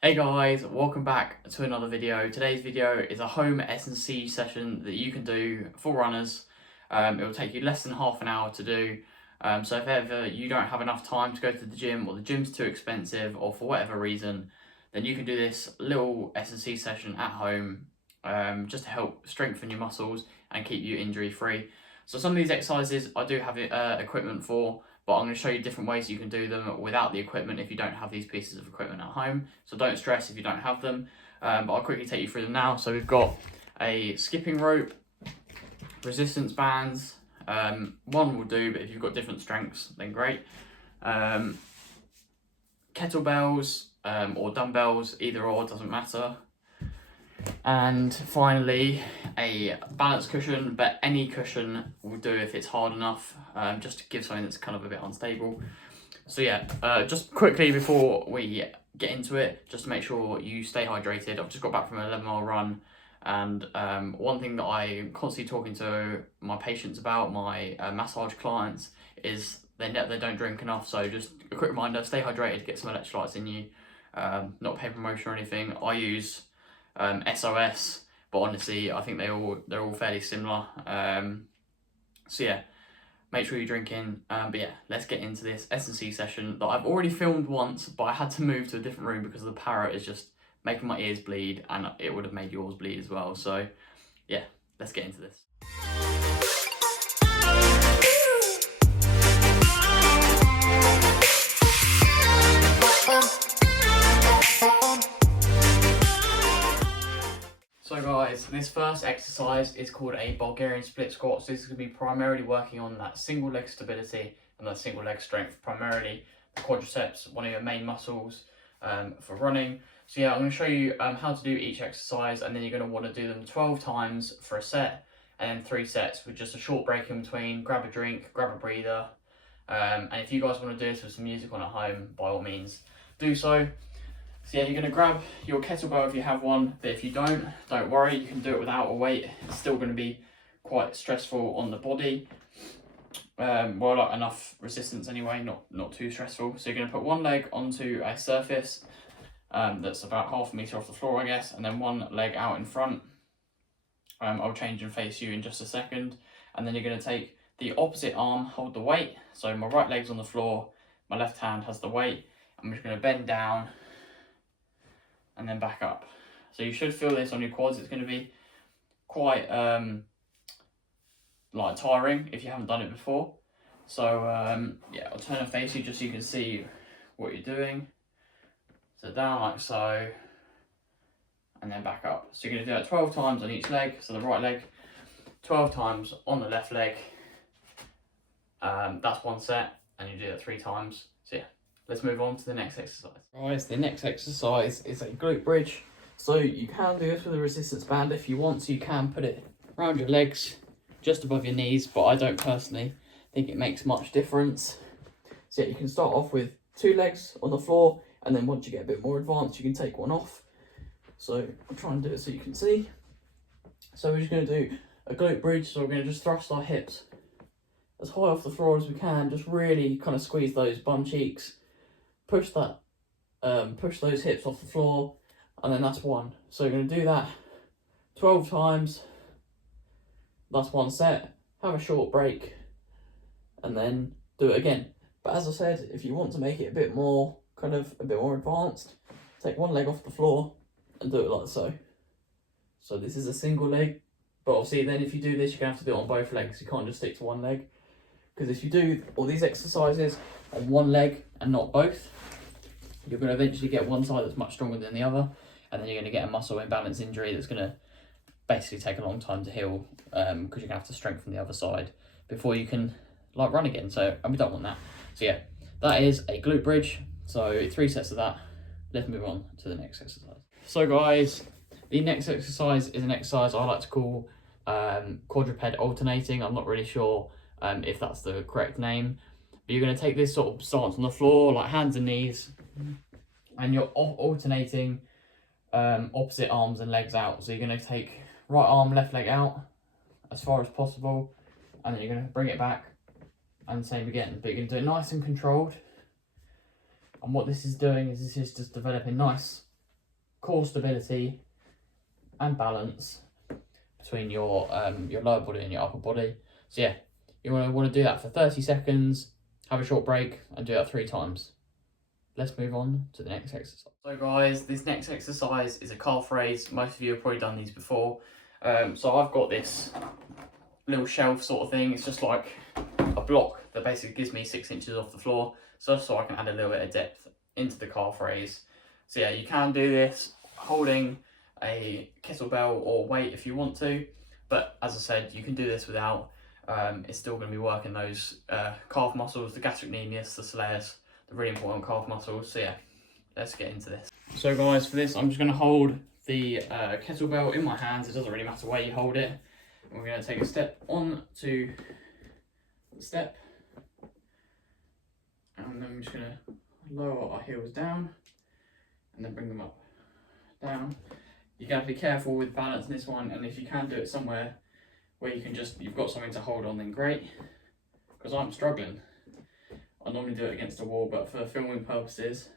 Hey guys, welcome back to another video. Today's video is a home S&C session that you can do for runners. It will take you less than half an hour to do. So if ever you don't have enough time to go to the gym, or the gym's too expensive, or for whatever reason, then you can do this little S&C session at home, just to help strengthen your muscles and keep you injury free. So some of these exercises I do have equipment for, but I'm going to show you different ways you can do them without the equipment if you don't have these pieces of equipment at home. So don't stress if you don't have them, but I'll quickly take you through them now. So we've got a skipping rope, resistance bands, one will do, but if you've got different strengths, then great. Kettlebells or dumbbells, either or, doesn't matter. And finally, a balance cushion, but any cushion will do if it's hard enough, just to give something that's kind of a bit unstable. So yeah, just quickly before we get into it, just to make sure you stay hydrated. I've just got back from an 11-mile run, and one thing that I'm constantly talking to my patients about, my massage clients, is they don't drink enough. So just a quick reminder, stay hydrated, get some electrolytes in you. Not paid promotion or anything. I use SOS, but honestly I think they're all fairly similar. So yeah, make sure you're drinking. But yeah, let's get into this S&C session that I've already filmed once, but I had to move to a different room because the parrot is just making my ears bleed, and it would have made yours bleed as well. So yeah, let's get into this. So guys, this first exercise is called a Bulgarian split squat. So this is going to be primarily working on that single leg stability and that single leg strength, primarily the quadriceps, one of your main muscles for running. So yeah, I'm going to show you how to do each exercise, and then you're going to want to do them 12 times for a set, and then 3 sets with just a short break in between. Grab a drink, grab a breather, and if you guys want to do this with some music on at home, by all means do so. So yeah, you're going to grab your kettlebell if you have one, but if you don't worry, you can do it without a weight. It's still going to be quite stressful on the body. Well, like enough resistance anyway, not too stressful. So you're going to put one leg onto a surface that's about half a metre off the floor, I guess, and then one leg out in front. I'll change and face you in just a second. And then you're going to take the opposite arm, hold the weight. So my right leg's on the floor, my left hand has the weight. I'm just going to bend down and then back up. So you should feel this on your quads. It's going to be quite like tiring if you haven't done it before. So yeah, I'll turn and face you just so you can see what you're doing. So down like so, and then back up. So you're going to do that 12 times on each leg. So the right leg, 12 times on the left leg. That's one set, and you do that 3 times. So yeah, let's move on to the next exercise. Guys, the next exercise is a glute bridge. So you can do this with a resistance band if you want. So you can put it around your legs, just above your knees, but I don't personally think it makes much difference. So yeah, you can start off with 2 legs on the floor, and then once you get a bit more advanced, you can take one off. So I'll try and do it so you can see. So we're just going to do a glute bridge. So we're going to just thrust our hips as high off the floor as we can. Just really kind of squeeze those bum cheeks. Push that, push those hips off the floor, and then that's one. So we're going to do that 12 times. That's one set. Have a short break, and then do it again. But as I said, if you want to make it a bit more advanced, take one leg off the floor and do it like so. So this is a single leg, but obviously then if you do this, you're going to have to do it on both legs. You can't just stick to one leg, because if you do all these exercises on one leg and not both, you're going to eventually get one side that's much stronger than the other, and then you're going to get a muscle imbalance injury that's going to basically take a long time to heal, because you're going to have to strengthen the other side before you can like run again. So, and we don't want that. So yeah, that is a glute bridge. So 3 sets of that. Let's move on to the next exercise. So guys, the next exercise is an exercise I like to call quadruped alternating. I'm not really sure if that's the correct name, but you're going to take this sort of stance on the floor, like hands and knees, and you're alternating opposite arms and legs out. So you're going to take right arm, left leg out as far as possible, and then you're going to bring it back, and same again. But you're going to do it nice and controlled. And what this is doing is this is just developing nice core stability and balance between your lower body and your upper body. So yeah, you want to do that for 30 seconds, have a short break, and do that 3 times. Let's move on to the next exercise. So guys, this next exercise is a calf raise. Most of you have probably done these before. So I've got this little shelf sort of thing. It's just like a block that basically gives me 6 inches off the floor, so I can add a little bit of depth into the calf raise. So yeah, you can do this holding a kettlebell or weight if you want to, but as I said, you can do this without. It's still going to be working those calf muscles, the gastrocnemius, the soleus, the really important calf muscles. So yeah, let's get into this. So guys, for this I'm just going to hold the kettlebell in my hands. It doesn't really matter where you hold it. And we're going to take a step on to the step, and then we're just going to lower our heels down and then bring them up, down. You got to be careful with balancing this one, and if you can do it somewhere where you've got something to hold on, then great, because I'm struggling. I normally do it against a wall, but for filming purposes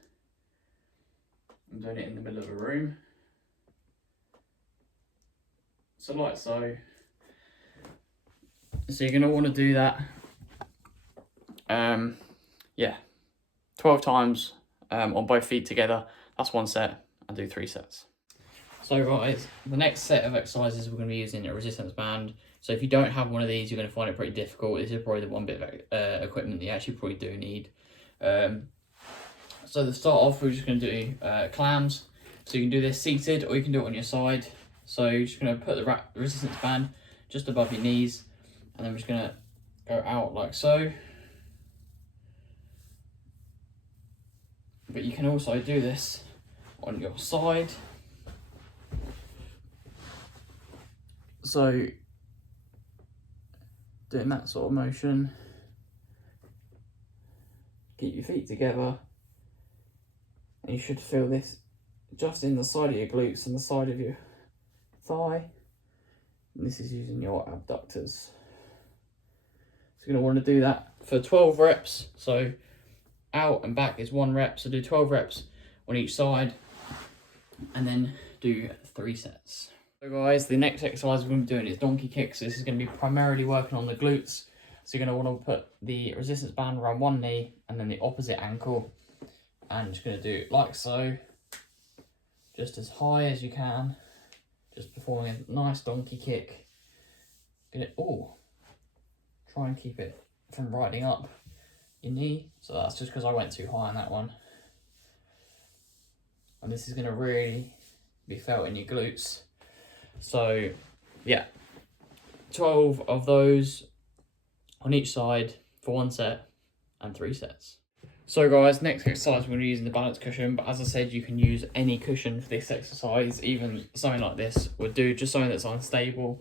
I'm doing it in the middle of a room, so like so. So you're going to want to do that, yeah, 12 times on both feet together. That's 1 set, and do 3 sets. So guys, the next set of exercises we're going to be using a resistance band. So if you don't have one of these, you're going to find it pretty difficult. This is probably the one bit of equipment that you actually probably do need. So to start off, we're just going to do clams. So you can do this seated, or you can do it on your side. So you're just going to put the resistance band just above your knees, and then we're just going to go out like so. But you can also do this on your side. So doing that sort of motion, keep your feet together, and you should feel this just in the side of your glutes and the side of your thigh. And this is using your abductors. So you're going to want to do that for 12 reps. So out and back is 1 rep. So do 12 reps on each side, and then do 3 sets. So guys, the next exercise we're going to be doing is donkey kicks. This is going to be primarily working on the glutes. So you're going to want to put the resistance band around one knee and then the opposite ankle. And just going to do it like so, just as high as you can. Just performing a nice donkey kick. Get it, try and keep it from riding up your knee. So that's just because I went too high on that one. And this is going to really be felt in your glutes. So yeah, 12 of those on each side for 1 set and 3 sets. So guys, next exercise we're going to be using the balance cushion, but as I said, you can use any cushion for this exercise. Even something like this would do, just something that's unstable.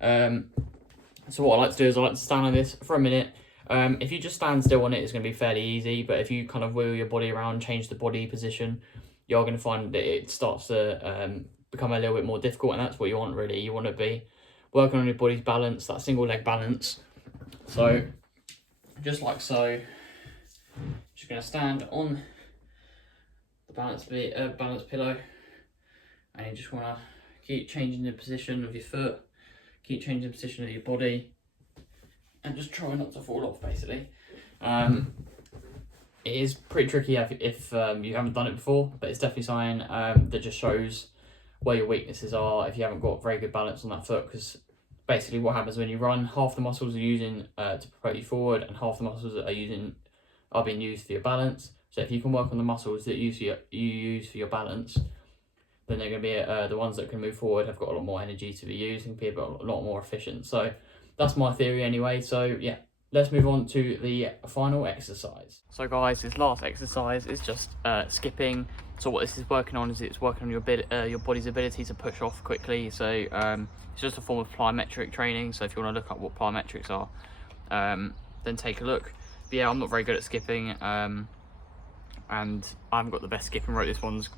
So what I like to do is I like to stand on this for a minute. If you just stand still on it, it's going to be fairly easy, but if you kind of wheel your body around, change the body position, you're going to find that it starts to become a little bit more difficult, and that's what you want really. You want to be working on your body's balance, that single leg balance. So just like so, just going to stand on the balance pillow, and you just want to keep changing the position of your foot, keep changing the position of your body, and just try not to fall off basically. It is pretty tricky if you haven't done it before, but it's definitely something that just shows where your weaknesses are if you haven't got very good balance on that foot, because basically what happens when you run, half the muscles are using to propel you forward, and half the muscles are being used for your balance. So if you can work on the muscles that you use for your balance, then they're going to be the ones that can move forward, have got a lot more energy to be used and be a lot more efficient. So that's my theory anyway. So yeah, let's move on to the final exercise. So guys, this last exercise is just skipping. So what this is working on is it's working on your body's ability to push off quickly. So it's just a form of plyometric training. So if you want to look up what plyometrics are, then take a look. But yeah, I'm not very good at skipping, and I haven't got the best skipping rope. This one's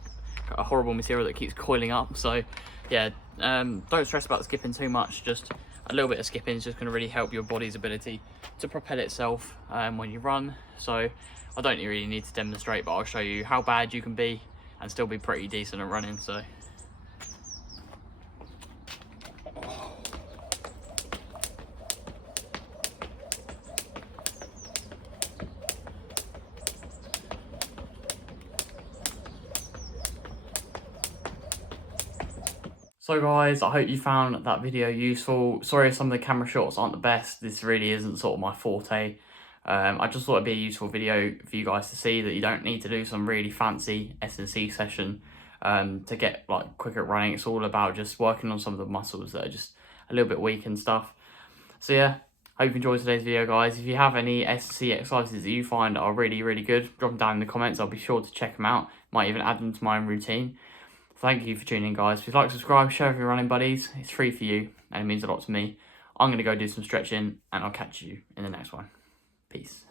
got a horrible material that keeps coiling up. So yeah, don't stress about skipping too much. Just a little bit of skipping is just going to really help your body's ability to propel itself when you run. So I don't really need to demonstrate, but I'll show you how bad you can be and still be pretty decent at running. So guys, I hope you found that video useful. Sorry if some of the camera shots aren't the best. This really isn't sort of my forte. I just thought it'd be a useful video for you guys to see that you don't need to do some really fancy S&C session to get like quick at running. It's all about just working on some of the muscles that are just a little bit weak and stuff. So yeah, hope you enjoyed today's video, guys. If you have any S&C exercises that you find are really good, drop them down in the comments. I'll be sure to check them out. Might even add them to my own routine. Thank you for tuning in, guys. Please like, subscribe, share with your running buddies. It's free for you and it means a lot to me. I'm going to go do some stretching and I'll catch you in the next one. Peace.